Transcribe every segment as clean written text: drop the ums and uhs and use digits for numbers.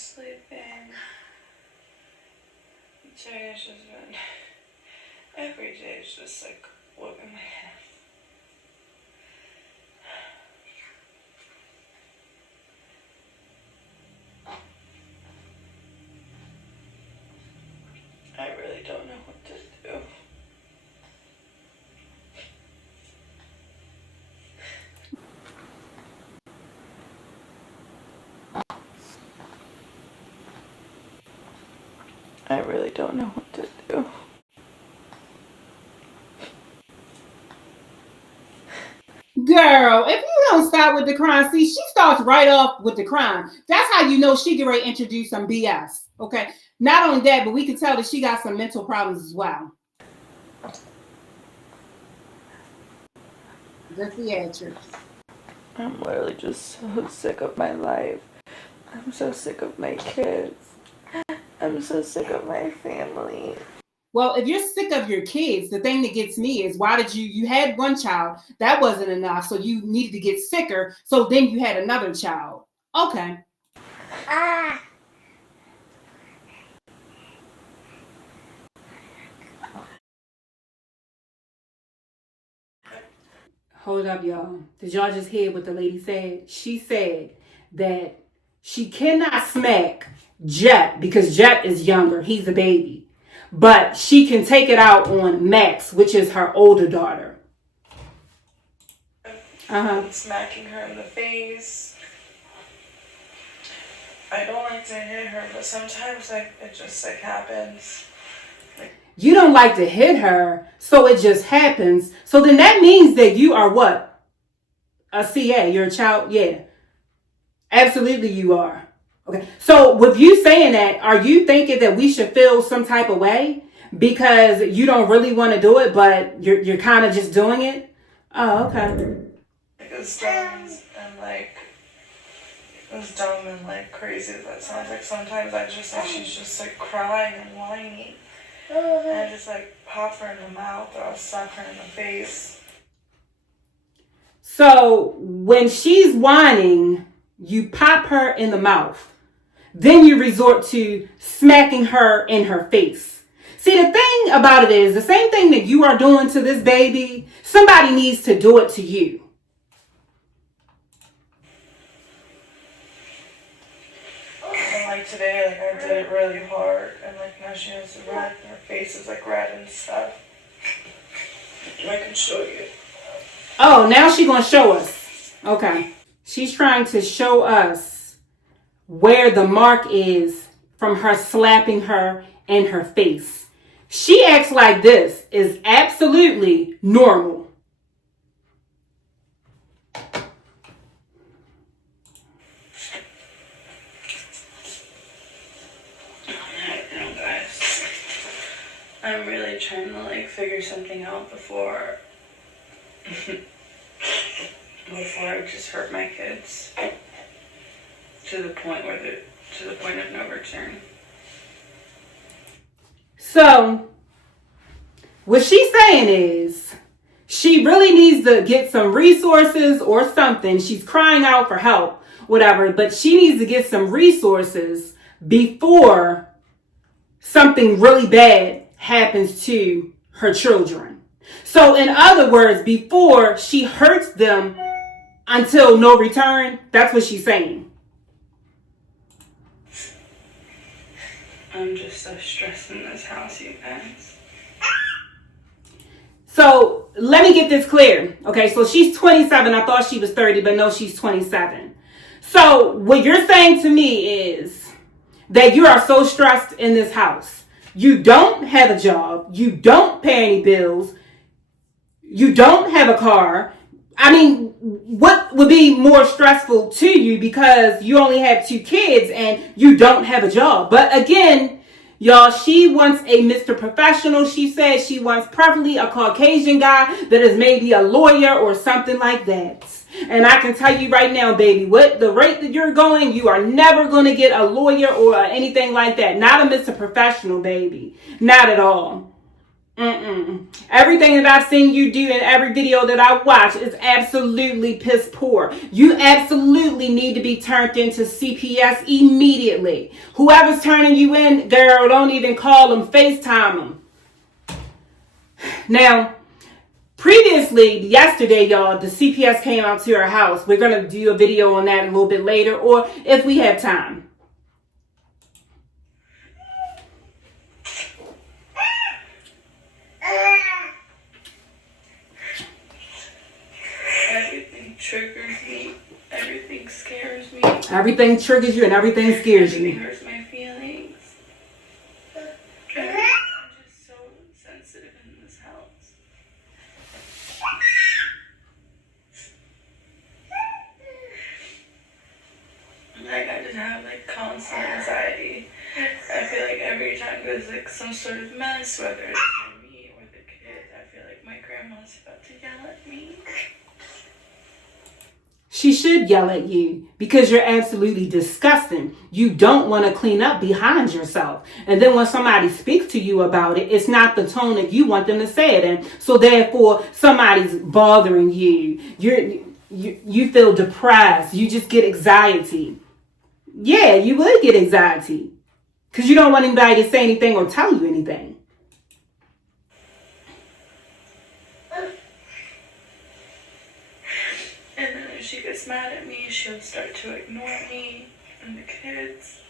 sleeping. Today has just been, every day is just like whooping my head. I really don't know what to do. I really don't know what to do. Girl, if you don't stop with the crime, see, she starts right off with the crime. That's how you know she get ready to introduce some BS. Okay. Not only that, but we can tell that she got some mental problems as well. The theatrics. I'm literally just so sick of my life. I'm so sick of my kids. I'm so sick of my family. Well, if you're sick of your kids, the thing that gets me is why did you had one child, that wasn't enough, so you needed to get sicker, so then you had another child. Okay. Ah. Hold up, y'all. Did y'all just hear what the lady said? She said that she cannot smack Jet because Jet is younger. He's a baby. But she can take it out on Max, which is her older daughter. Smacking her in the face. I don't like to hit her, but sometimes it just happens. You don't like to hit her, so it just happens. So then that means that you are what? A CA. You're a child? Yeah. Absolutely you are. Okay. So with you saying that, are you thinking that we should feel some type of way because you don't really want to do it, but you're kind of just doing it? Oh, okay. It was dumb and crazy that sounds like. Sometimes I just she's just crying and whining. And I just pop her in the mouth or I'll slap her in the face. So when she's whining, you pop her in the mouth. Then you resort to smacking her in her face. See, the thing about it is the same thing that you are doing to this baby, somebody needs to do it to you. And today, I did it really hard, and now she has red, her face is red and stuff. I can show you. Oh, now she's gonna show us. Okay. She's trying to show us where the mark is from her slapping her in her face. She acts like this is absolutely normal. I'm really trying to figure something out before I just hurt my kids to the point of no return. So what she's saying is she really needs to get some resources or something. She's crying out for help, whatever, but she needs to get some resources before something really bad happens to her children. So in other words, before she hurts them until no return, that's what she's saying. I'm just so stressed in this house, you guys. So let me get this clear. Okay, so she's 27. I thought she was 30, but no, she's 27. So what you're saying to me is that you are so stressed in this house. You don't have a job. You don't pay any bills. You don't have a car. I mean, what would be more stressful to you because you only have 2 kids and you don't have a job? But again, y'all, she wants a Mr. Professional. She says she wants preferably a Caucasian guy that is maybe a lawyer or something like that. And I can tell you right now, baby, what the rate that you're going, you are never going to get a lawyer or anything like that. Not a Mr. Professional, baby. Not at all. Everything that I've seen you do in every video that I watch is absolutely piss poor. You absolutely need to be turned into CPS immediately. Whoever's turning you in, girl, don't even call them, FaceTime them. Now, previously, yesterday, y'all, the CPS came out to our house. We're going to do a video on that a little bit later, or if we have time. Everything triggers me. Everything scares me. Everything triggers you and everything scares you. Everything hurts my feelings. I'm just so sensitive in this house. Like, I just have, like, constant anxiety. I feel like every time there's, like, some sort of mess, whether it's for me or the kids, I feel like my grandma's about to yell at me. She should yell at you because you're absolutely disgusting. You don't want to clean up behind yourself. And then when somebody speaks to you about it, it's not the tone that you want them to say it in. So therefore, somebody's bothering you. You feel depressed. You just get anxiety. Yeah, you would get anxiety because you don't want anybody to say anything or tell you anything. And then if she gets mad at me, she'll start to ignore me and the kids.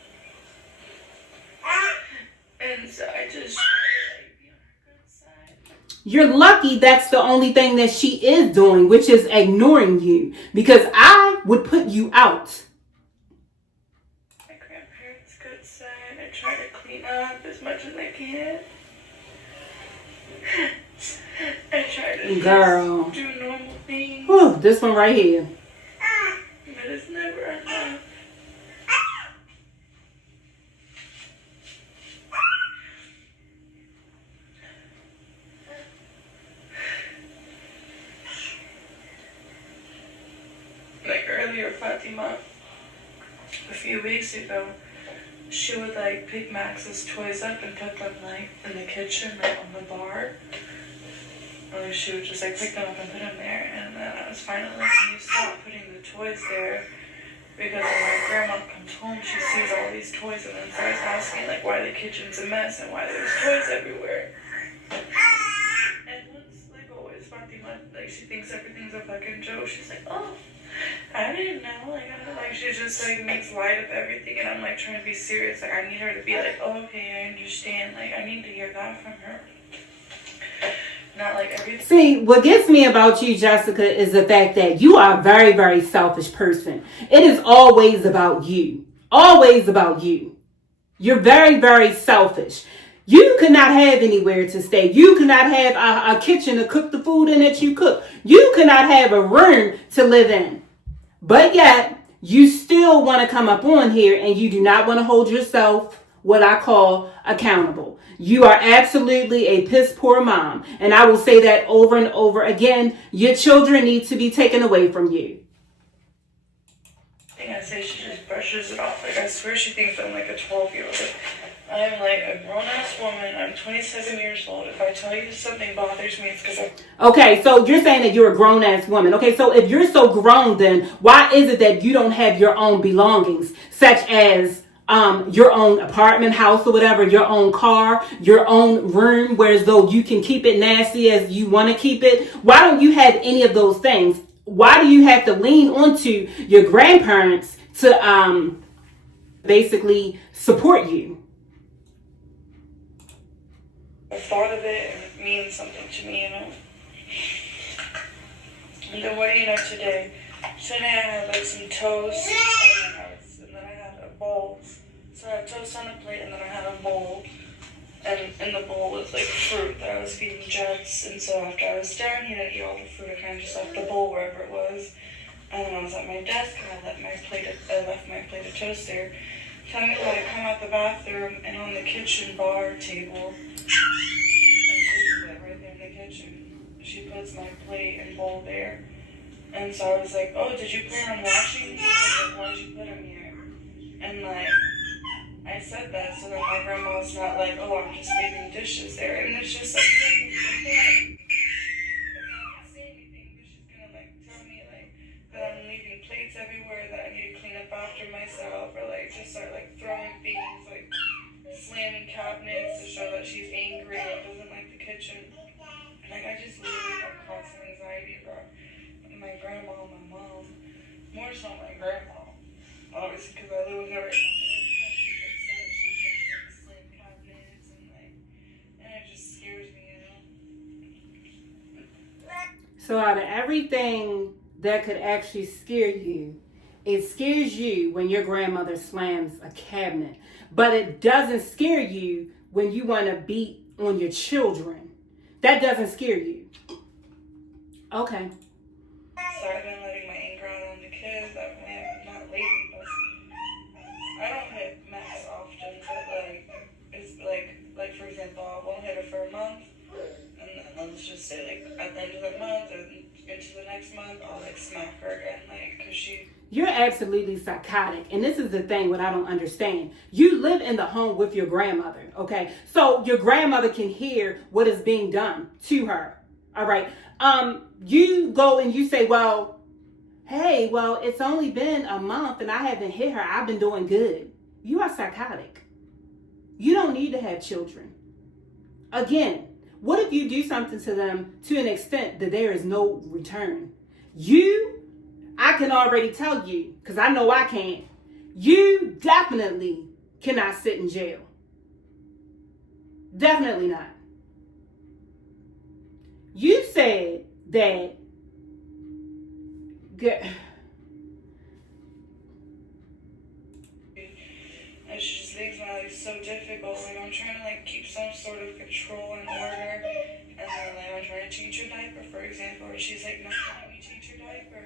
And so I just try to, like, be on her good side. You're lucky that's the only thing that she is doing, which is ignoring you, because I would put you out. My grandparents' good side. I try to clean up as much as I can. I try to Girl. do normal things. Whew, this one right here. But it's never enough. Like earlier, Fatima, a few weeks ago, she would like pick Max's toys up and put them like in the kitchen, like on the bar. Or she would just like pick them up and put them there. And then I was finally like, can you stop putting the toys there? Because when my grandma comes home, she sees all these toys and then starts asking like why the kitchen's a mess and why there's toys everywhere. And once, like always, Fatima, like she thinks everything's a fucking joke. She's like, oh, I didn't know. Like she just like makes light of everything, and I'm like trying to be serious. Like I need her to be like, oh, okay, I understand. Like I need to hear that from her. Not like everything. See, what gets me about you, Jessica, is the fact that you are a very, very selfish person. It is always about you. Always about you. You're very, very selfish. You could not have anywhere to stay. You could not have a kitchen to cook the food in that you cook. You could not have a room to live in. But yet, you still want to come up on here and you do not want to hold yourself, what I call, accountable. You are absolutely a piss poor mom. And I will say that over and over again. Your children need to be taken away from you. I say she just brushes it off. Like I swear she thinks I'm like a 12-year-old. I'm like a grown-ass woman. I'm 27 years old. If I tell you something bothers me, it's because I... Okay, so you're saying that you're a grown-ass woman. Okay, so if you're so grown, then why is it that you don't have your own belongings, such as your own apartment house or whatever, your own car, your own room, whereas though you can keep it nasty as you want to keep it? Why don't you have any of those things? Why do you have to lean onto your grandparents to basically support you? I thought of it and it means something to me, you know? And then what do you know today? Today I had like some toast and then I had a bowl. So I had toast on a plate and then I had a bowl. And in the bowl was like fruit that I was feeding Jets. And so after I was done, he didn't eat all the fruit. I kind of just left the bowl wherever it was. And then I was at my desk and I left my plate of toast there. Tell me what, I come out the bathroom and on the kitchen bar table, right there in the kitchen, she puts my plate and bowl there. And so I was like, oh, did you plan on washing these? Like, why did you put them here? And like, I said that so that my grandma's not like, oh, I'm just leaving dishes there. And it's just like, if I don't say anything, but she's gonna like tell me like that I'm leaving plates everywhere, that I need to clean up after myself, or like just start like throwing things, like slamming cabinets to show that she's angry and doesn't like the kitchen. Like I just literally have constant anxiety about my grandma and my mom. More so my grandma, obviously because I live with her right now. So out of everything that could actually scare you, it scares you when your grandmother slams a cabinet. But it doesn't scare you when you want to beat on your children. That doesn't scare you. Okay. So I've been letting my anger out on the kids. I'm not lazy, but I don't hit Max often. But like, it's like for example, I won't hit her for a month. And then let's just say like at the end of the month or into the next month, I'll like smack her again, like, cause You're absolutely psychotic. And this is the thing what I don't understand. You live in the home with your grandmother, okay? So your grandmother can hear what is being done to her, all right? You go and you say, well, hey, well, it's only been a month and I haven't hit her. I've been doing good. You are psychotic. You don't need to have children. Again, what if you do something to them to an extent that there is no return? I can already tell you, because I know I can, you definitely cannot sit in jail. Definitely not. You said that... and she just makes my life so difficult. Like I'm trying to like keep some sort of control and order, and then like I'm trying to change her diaper, for example, or she's like not letting me change her diaper.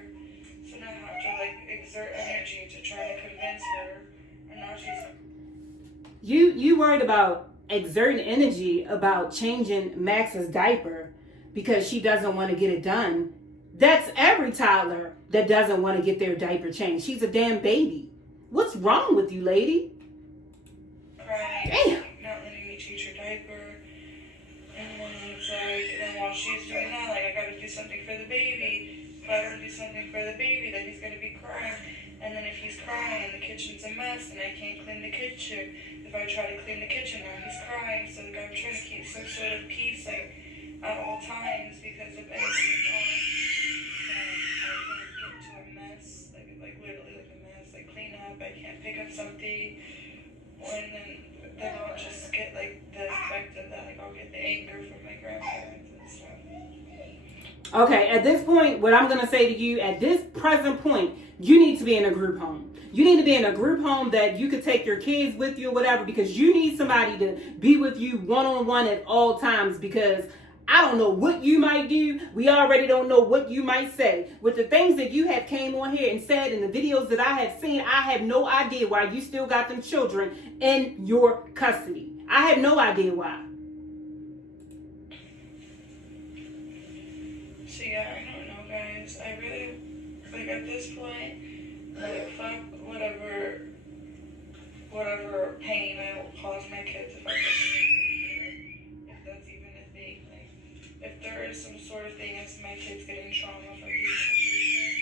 So now I have to like exert energy to try to convince her, and now she's You worried about exerting energy about changing Max's diaper because she doesn't want to get it done. That's every toddler that doesn't want to get their diaper changed. She's a damn baby. What's wrong with you, lady? crying, Damn. not letting me change her diaper. And then it's like, and then while she's doing that, like I gotta do something for the baby. If I don't do something for the baby, then he's gonna be crying. And then if he's crying and the kitchen's a mess and I can't clean the kitchen, if I try to clean the kitchen now he's crying. So like, I'm trying to keep some sort of peace like at all times, because if anything's on, then I can't get to a mess, like literally like a mess, like clean up. I can't pick up something, and then I'll just get like the effect of that. Like I'll get the anger from my grandparents and stuff. Okay, at this point, what I'm going to say to you, at this present point, you need to be in a group home. You need to be in a group home that you could take your kids with you or whatever, because you need somebody to be with you one-on-one at all times, because I don't know what you might do. We already don't know what you might say. With the things that you have came on here and said in the videos that I have seen, I have no idea why you still got them children in your custody. I have no idea why. So yeah, I don't know, guys. I really, like at this point, like fuck whatever pain I will cause my kids if I get them, if that's even a thing. Like, if there is some sort of thing as my kids getting trauma from being abusive,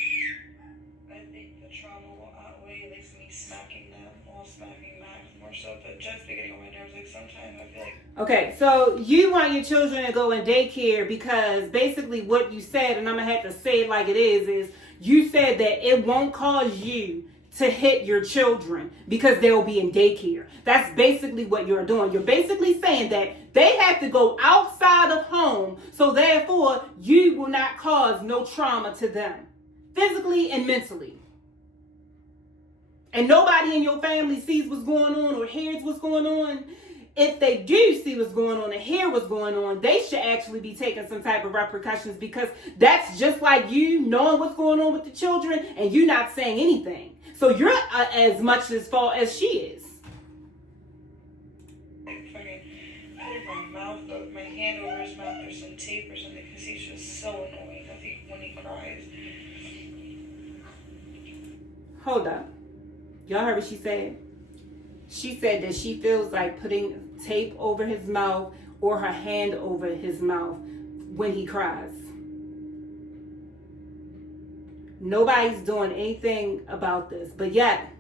I think the trauma will outweigh like me smacking them while smacking Max more so. But just getting on my nerves, like sometimes I feel like. Okay, so you want your children to go in daycare because basically what you said, and I'm going to have to say it like it is you said that it won't cause you to hit your children because they'll be in daycare. That's basically what you're doing. You're basically saying that they have to go outside of home, so therefore you will not cause no trauma to them, physically and mentally. And nobody in your family sees what's going on or hears what's going on. If they do see what's going on and hear what's going on, they should actually be taking some type of repercussions, because that's just like you knowing what's going on with the children and you not saying anything. So you're as much as fault as she is. Fucking put my mouth, my hand over his mouth, or some tape or something, because he's just so annoying when he cries. Hold up. Y'all heard what she said? She said that she feels like putting tape over his mouth or her hand over his mouth when he cries. Nobody's doing anything about this, but yet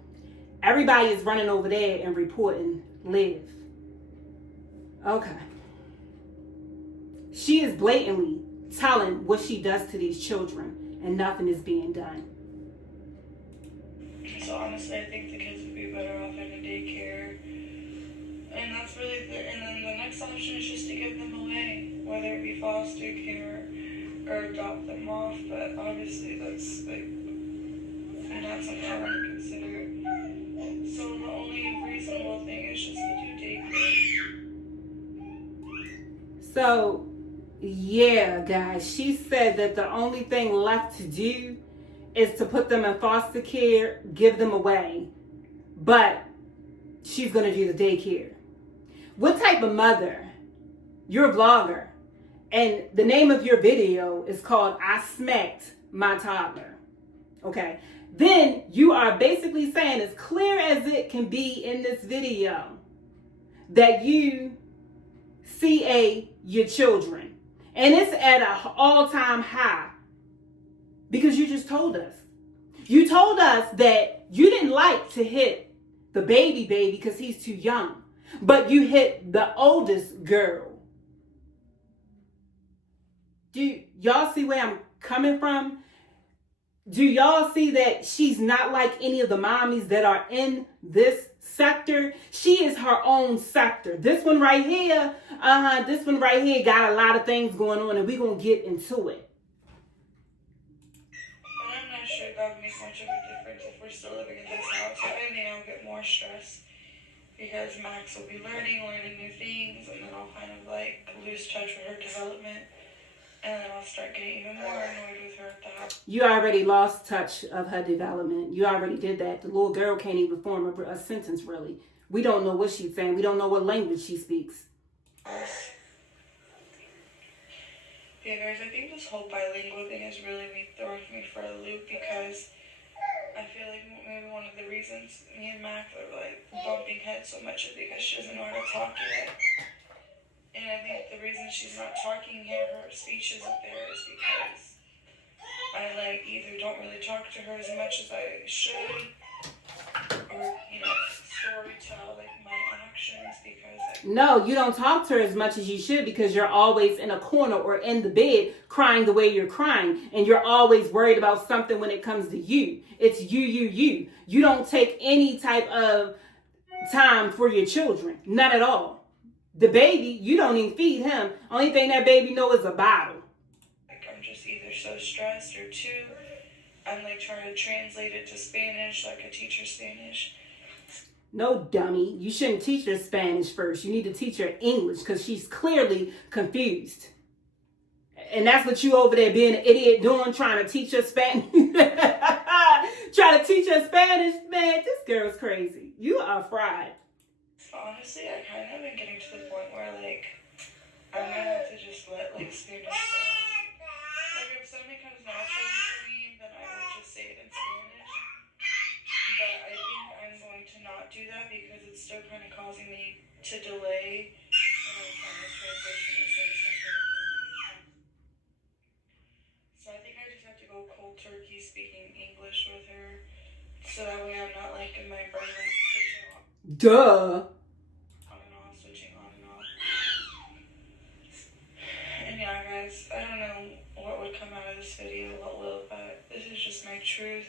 everybody is running over there and reporting Liv. Okay. She is blatantly telling what she does to these children, and nothing is being done. So honestly, I think the kids would be better off in a daycare. And that's really and then the next option is just to give them away, whether it be foster care or adopt them off. But obviously that's like not something I want to consider. So the only reasonable thing is just to do daycare. So yeah, guys, she said that the only thing left to do is to put them in foster care, give them away. But she's going to do the daycare. What type of mother? You're a vlogger. And the name of your video is called I Smacked My Toddler. Okay. Then you are basically saying, as clear as it can be in this video, that you CA your children. And it's at an all-time high. Because you just told us. You told us that you didn't like to hit the baby because he's too young. But you hit the oldest girl. Do y'all see where I'm coming from? Do y'all see that she's not like any of the mommies that are in this sector? She is her own sector. This one right here, this one right here got a lot of things going on, and we're going to get into it. But I'm not sure that would make much of a difference if we're still living in this house. If anything, I'll get more stressed because Max will be learning new things, and then I'll kind of like lose touch with her development. And then I'll start getting even more annoyed with her at the house. You already lost touch of her development. You already did that. The little girl can't even form a sentence, really. We don't know what she's saying. We don't know what language she speaks. Yeah, guys, I think this whole bilingual thing is really throwing me for a loop because I feel like maybe one of the reasons me and Mac are like bumping heads so much is because she doesn't know how to talk yet. And I think the reason she's not talking here, her speech isn't there, is because I like either don't really talk to her as much as I should, or story tell like my actions because No, you don't talk to her as much as you should because you're always in a corner or in the bed crying the way you're crying, and you're always worried about something when it comes to you. It's you. You don't take any type of time for your children, not at all. The baby, you don't even feed him. Only thing that baby know is a bottle. Like I'm just either so stressed, or two, I'm like trying to translate it to Spanish like I teach her Spanish. No, dummy. You shouldn't teach her Spanish first. You need to teach her English because she's clearly confused. And that's what you over there being an idiot doing, trying to teach her Spanish. Trying to teach her Spanish. Man, this girl's crazy. You are fried. Honestly, I kind of been getting to the point where, like, I'm gonna have to just let, like, Spanish stuff. Like, if something comes naturally to me, then I will just say it in Spanish. But I think I'm going to not do that because it's still kind of causing me to delay when I'm trying to transition to say something English. So I think I just have to go cold turkey speaking English with her, so that way I'm not, like, in my brain, like, switching off. Duh. And yeah, guys, I don't know what would come out of this video, what will, but this is just my truth.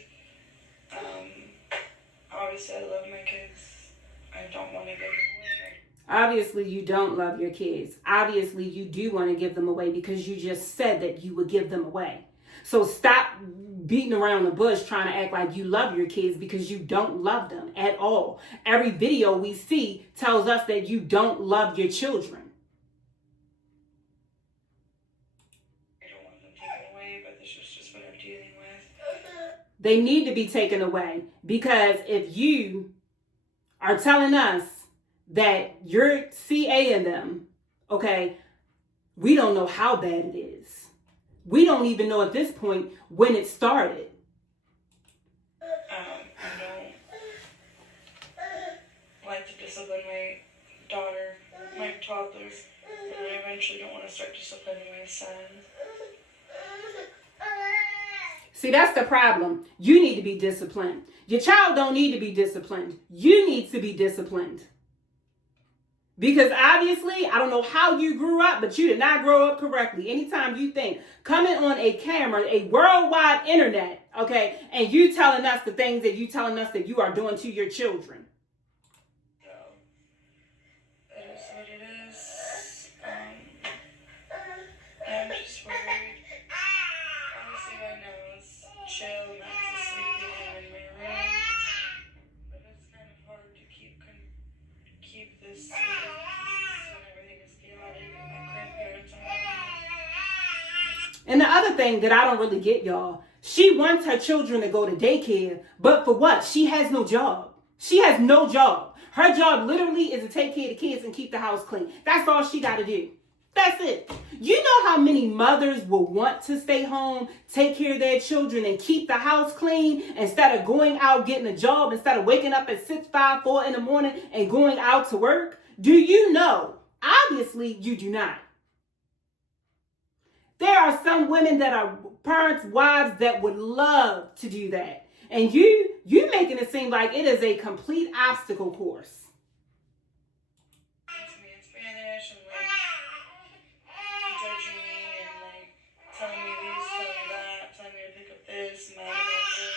Obviously, I love my kids. I don't want to give them away. Obviously, you don't love your kids. Obviously, you do want to give them away because you just said that you would give them away. So stop beating around the bush trying to act like you love your kids because you don't love them at all. Every video we see tells us that you don't love your children. I don't want them taken away, but this is just what I'm dealing with. They need to be taken away because if you are telling us that you're CAing them, okay, we don't know how bad it is. We don't even know at this point when it started. I don't like to toddlers, and I eventually don't want to start disciplining my son. See, that's the problem. You need to be disciplined. Your child don't need to be disciplined. You need to be disciplined. Because obviously, I don't know how you grew up, but you did not grow up correctly. Anytime you think coming on a camera, a worldwide internet, okay, and you telling us the things that you telling us that you are doing to your children. So, it is what it is. I'm just worried. Honestly, right now it's chill. Max is sleeping in my room. But it's kind of hard to keep this sort of peace when everything is chaotic and my grandparents are home. And the other thing that I don't really get, y'all, she wants her children to go to daycare, but for what? She has no job. She has no job. Her job literally is to take care of the kids and keep the house clean. That's all she got to do. That's it. You know how many mothers will want to stay home, take care of their children, and keep the house clean instead of going out getting a job, instead of waking up at 6, 5, 4 in the morning and going out to work? Do you know? Obviously, you do not. There are some women that are parents, wives that would love to do that. And you making it seem like it is a complete obstacle course. To me in Spanish and like judging me and like telling me this, telling me that, telling me to pick up this, mad about this.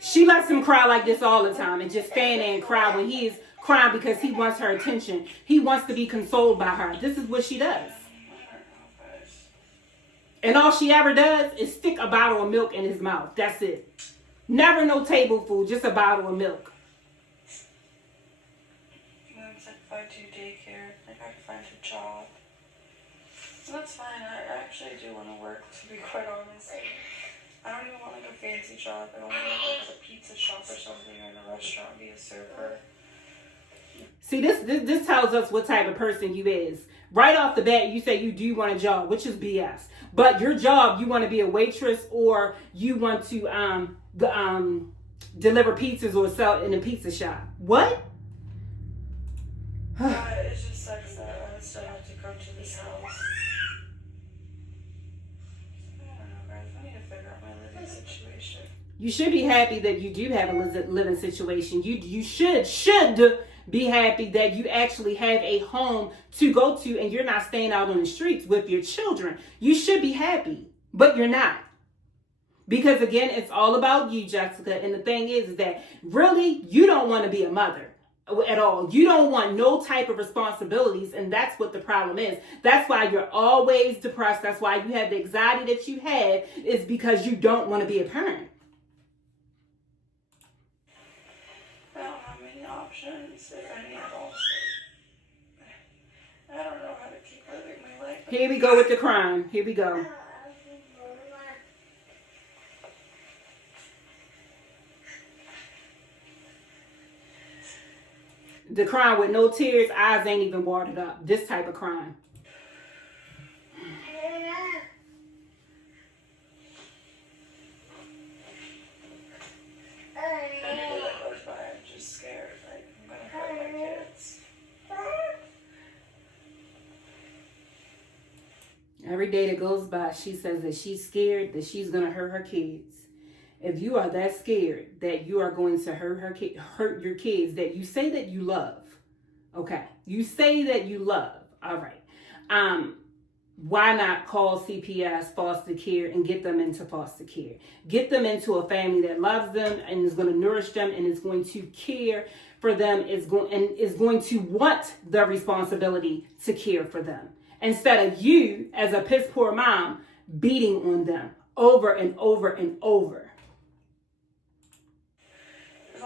She lets him cry like this all the time and just stand there and cry when he is crying because he wants her attention. He wants to be consoled by her. This is what she does. And all she ever does is stick a bottle of milk in his mouth. That's it. Never no table food, just a bottle of milk. Mom's like, if I do daycare, like I have to find a job. And that's fine. I actually do want to work, to be quite honest. I don't even want like a fancy job. I don't want to work at a pizza shop or something or in a restaurant, be a server. See, this tells us what type of person you is. Right off the bat, you say you do want a job, which is BS. But your job, you want to be a waitress or you want to deliver pizzas or sell in a pizza shop. What? It just sucks that I still have to come to this house. Situation. You should be happy that you do have a living situation. You should be happy that you actually have a home to go to and you're not staying out on the streets with your children. You should be happy, but you're not. Because again, it's all about you, Jessica. And the thing is that really you don't want to be a mother at all. You don't want no type of responsibilities, and that's what the problem is. That's why you're always depressed. That's why you have the anxiety that you have, is because you don't want to be a parent. I don't have many options, if any at all. I don't know how to keep living my life. Here we go with the crime. Here we go. The crime with no tears, eyes ain't even watered up. This type of crime. I'm just scared. Like, I'm gonna hurt my kids. Every day that goes by, she says that she's scared that she's gonna hurt her kids. If you are that scared that you are going to hurt your kids that you say that you love, okay, you say that you love, all right, why not call CPS, foster care, and get them into foster care? Get them into a family that loves them and is going to nourish them and is going to care for them, is going to want the responsibility to care for them, instead of you as a piss poor mom beating on them over and over and over.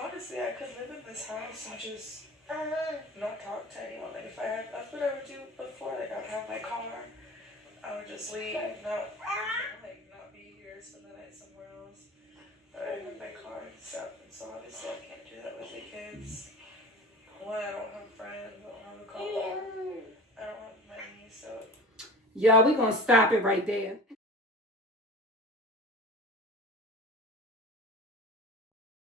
Honestly, I could live in this house and just not talk to anyone. Like, if I had, that's what I would do before. Like, I would have my car, I would just leave, not be here, spend the night somewhere else. But I have my car and stuff, and so obviously I can't do that with the kids. One, I don't have friends, I don't have a car. Y'all, we're going to stop it right there.